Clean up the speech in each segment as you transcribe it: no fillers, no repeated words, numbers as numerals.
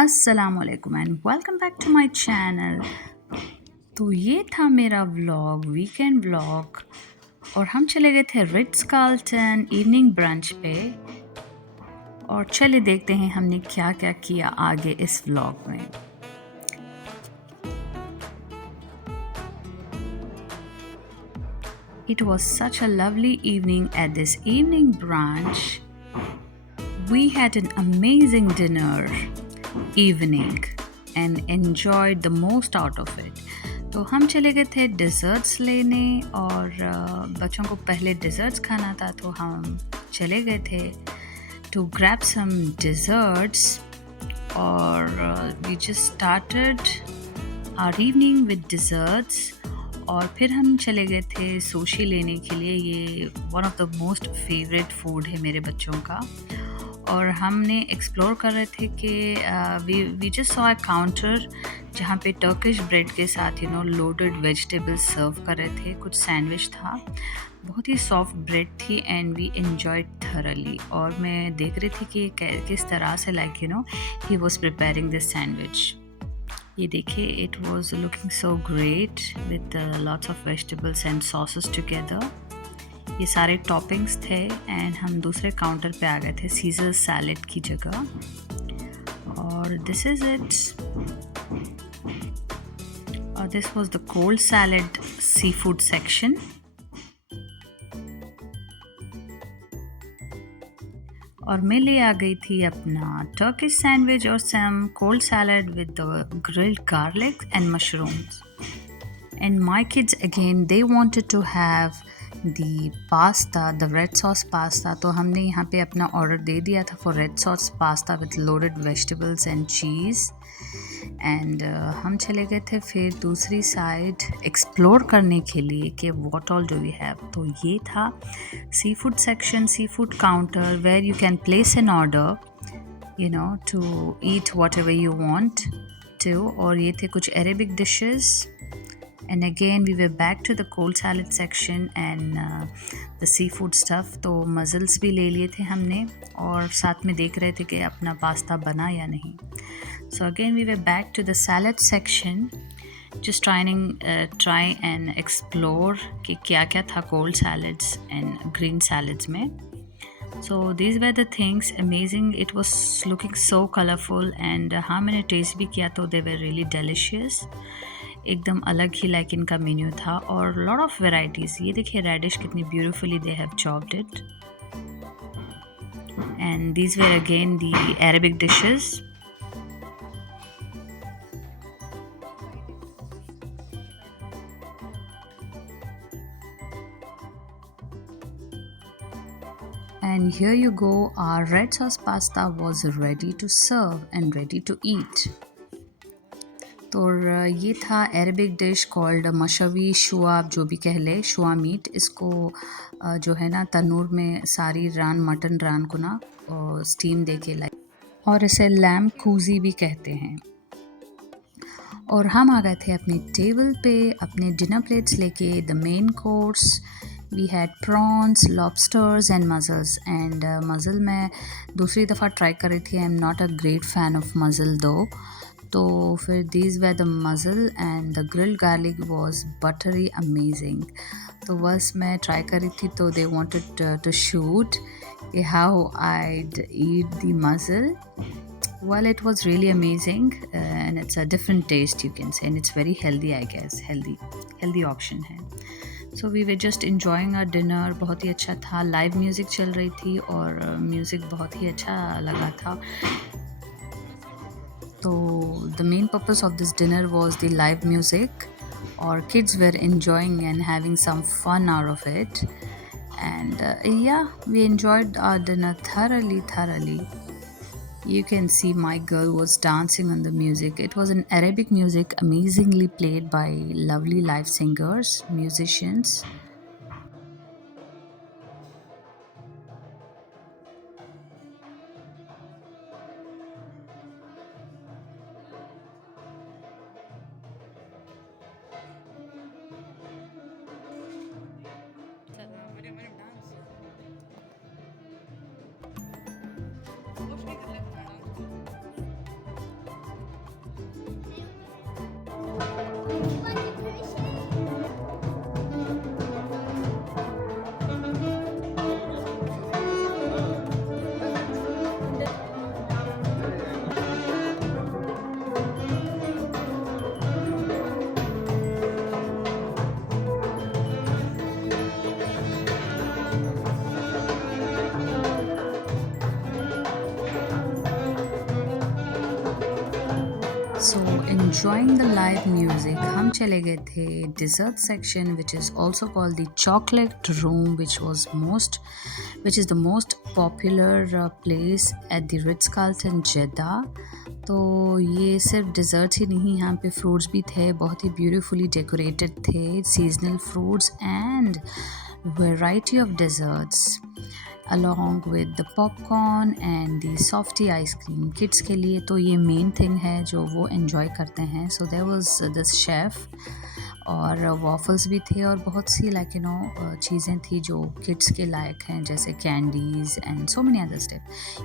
अस्सलामुअलैकुम and welcome back to my channel. तो ये था मेरा व्लॉग, वीकेंड व्लॉग। और हम चले गए थे रिट्स कार्लटन इवनिंग ब्रंच पे। और चले देखते हैं हमने क्या क्या किया आगे इस व्लॉग में। It was such a lovely evening at this evening brunch. We had an amazing dinner evening and enjoyed the most out of it. तो हम चले गए थे डिज़र्ट्स लेने और बच्चों को पहले डिज़र्ट्स खाना था तो हम चले गए थे टू ग्रैब सम डिज़र्ट्स और we just started our evening with desserts. और फिर हम चले गए थे सुशी लेने के लिए। ये one of the most favourite food है मेरे बच्चों का। और हमने एक्सप्लोर कर रहे थे कि we just saw a counter जहाँ पे टर्किश ब्रेड के साथ लोडेड वेजिटेबल्स सर्व कर रहे थे। कुछ सैंडविच था, बहुत ही सॉफ्ट ब्रेड थी एंड वी एन्जॉयड थरली। और मैं देख रही थी कि किस तरह से he was preparing this sandwich. ये देखिए, it was looking so great with lots of vegetables and sauces together. ये सारे टॉपिंग्स थे एंड हम दूसरे काउंटर पे आ गए थे सीजर सैलेड की जगह। और दिस इज़ इट। और this was the cold salad seafood section. और मैं ले आ गई थी अपना टर्किश सैंडविच और some cold salad with the grilled garlic and mushrooms. And my kids again, they wanted to have the pasta, the red sauce pasta. तो हमने यहाँ पे अपना ऑर्डर दे दिया था for red sauce pasta with loaded vegetables and cheese. And हम चले गए थे फिर दूसरी साइड एक्सप्लोर करने के लिए कि what all do we have. तो ये था seafood section, seafood counter where you can place an order, to eat whatever you want to. और ये थे कुछ Arabic dishes. And again we were back to the cold salad section and the seafood stuff. तो मज़ल्स भी ले लिए थे हमने और साथ में देख रहे थे कि अपना पास्ता बना या नहीं. So again we were back to the salad section, just try and explore कि क्या क्या था cold salads and green salads में. So these were the things amazing. It was looking so colorful and हाँ मैंने टेस्ट भी किया तो they were really delicious. एकदम अलग ही लाइक इनका मेन्यू था और लॉट ऑफ वेराइटीज़। ये देखिए रेडिश कितनी beautifully they have chopped it and these were again the Arabic dishes. And here you go, our red sauce pasta was ready to serve and ready to eat. तो ये था Arabic dish called मशवी शुआ, आप जो भी कह ले, शुआ मीट। इसको जो है ना तनूर में सारी रान मटन रान को ना स्टीम दे के लाई और इसे लैम कूजी भी कहते हैं। और हम आ गए थे अपनी टेबल पे अपने डिनर प्लेट्स लेके। The main course we had prawns, lobsters and mussels. And mussel मैं दूसरी दफ़ा ट्राई कर रही थी। I am not a great fan of mussel though. तो फिर these way the mussel and the grilled garlic was buttery amazing. तो बस मैं ट्राई कर रही थी तो they wanted to shoot how I'd eat the mussel. Well, it was really amazing and it's a different taste you can say and it's very healthy, I guess. Healthy option है. So we were just enjoying our dinner. बहुत ही अच्छा था. Live music चल रही थी और म्यूज़िक बहुत ही अच्छा लगा था. So the main purpose of this dinner was the live music. Our kids were enjoying and having some fun out of it. And yeah, we enjoyed our dinner thoroughly. You can see my girl was dancing on the music. It was an Arabic music amazingly played by lovely live singers, musicians. So enjoying the live music, हम चले गए थे dessert section, which is also called the chocolate room, which is the most popular place at the Ritz-Carlton Jeddah. तो ये सिर्फ डिज़र्ट्स ही नहीं, यहाँ पे फ्रूट्स भी थे, बहुत ही ब्यूटीफुली डेकोरेटेड थे, seasonal fruits and variety of desserts along with the popcorn and the softy ice cream. Kids के लिए तो ये मेन थिंग है जो वो enjoy करते हैं. So there was this chef और waffles भी थे और बहुत सी like you know चीज़ें थी जो kids के लायक हैं, जैसे candies and so many other stuff.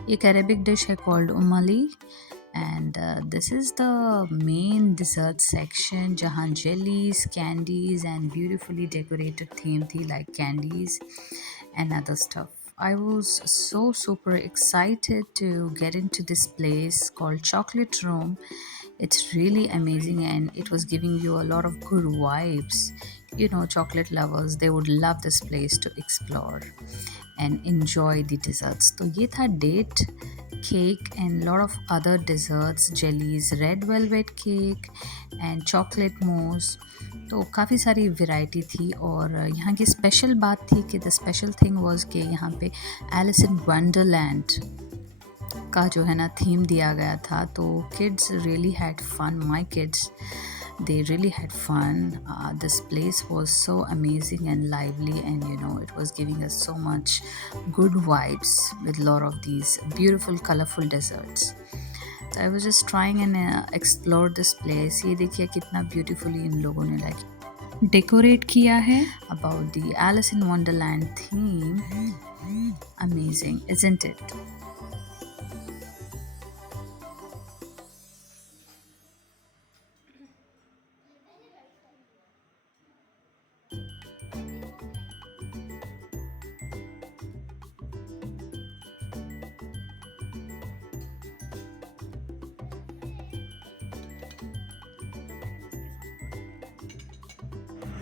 एक Arabic dish है called umali and this is the main dessert section जहाँ jellies, candies and beautifully decorated theme थी like candies and other stuff. I was so super excited to get into this place called Chocolate Room. It's really amazing and it was giving you a lot of good vibes. You know, chocolate lovers, they would love this place to explore and enjoy the desserts. So ये था date, cake and lot of other desserts, jellies, red velvet cake and chocolate mousse. तो काफ़ी सारी वैरायटी थी और यहाँ की स्पेशल बात थी कि द स्पेशल थिंग वाज कि यहाँ पे एलिस इन वंडरलैंड का जो है ना थीम दिया गया था. तो kids really had fun, my kids they really had fun. This place was so amazing and lively and you know it was giving us so much good vibes with a lot of these beautiful colorful desserts. So I was just trying and explore this place. ये देखिए कितना beautifully इन लोगों ने like decorate किया है about the Alice in Wonderland theme. Amazing, isn't it?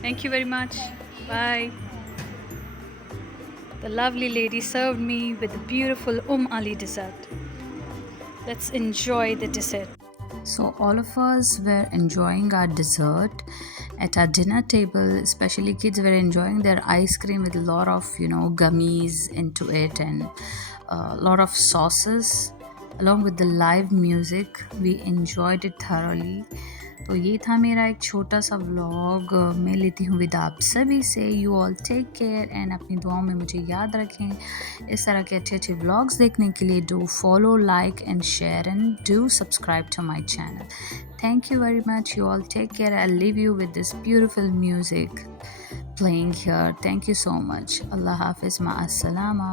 Thank you very much. Bye. The lovely lady served me with the beautiful Ali dessert. Let's enjoy the dessert. So all of us were enjoying our dessert at our dinner table. Especially kids were enjoying their ice cream with a lot of you know gummies into it and a lot of sauces. Along with the live music, we enjoyed it thoroughly. तो ये था मेरा एक छोटा सा व्लॉग. मैं लेती हूँ विदा आप सभी से. You all take care and अपनी दुआओं में मुझे याद रखें. इस तरह के अच्छे अच्छे व्लॉग्स देखने के लिए do follow, like and share and do subscribe to my channel. Thank you very much. You all take care. I'll leave you with this beautiful music playing here. Thank you so much. Allah Hafiz. Ma'as salama.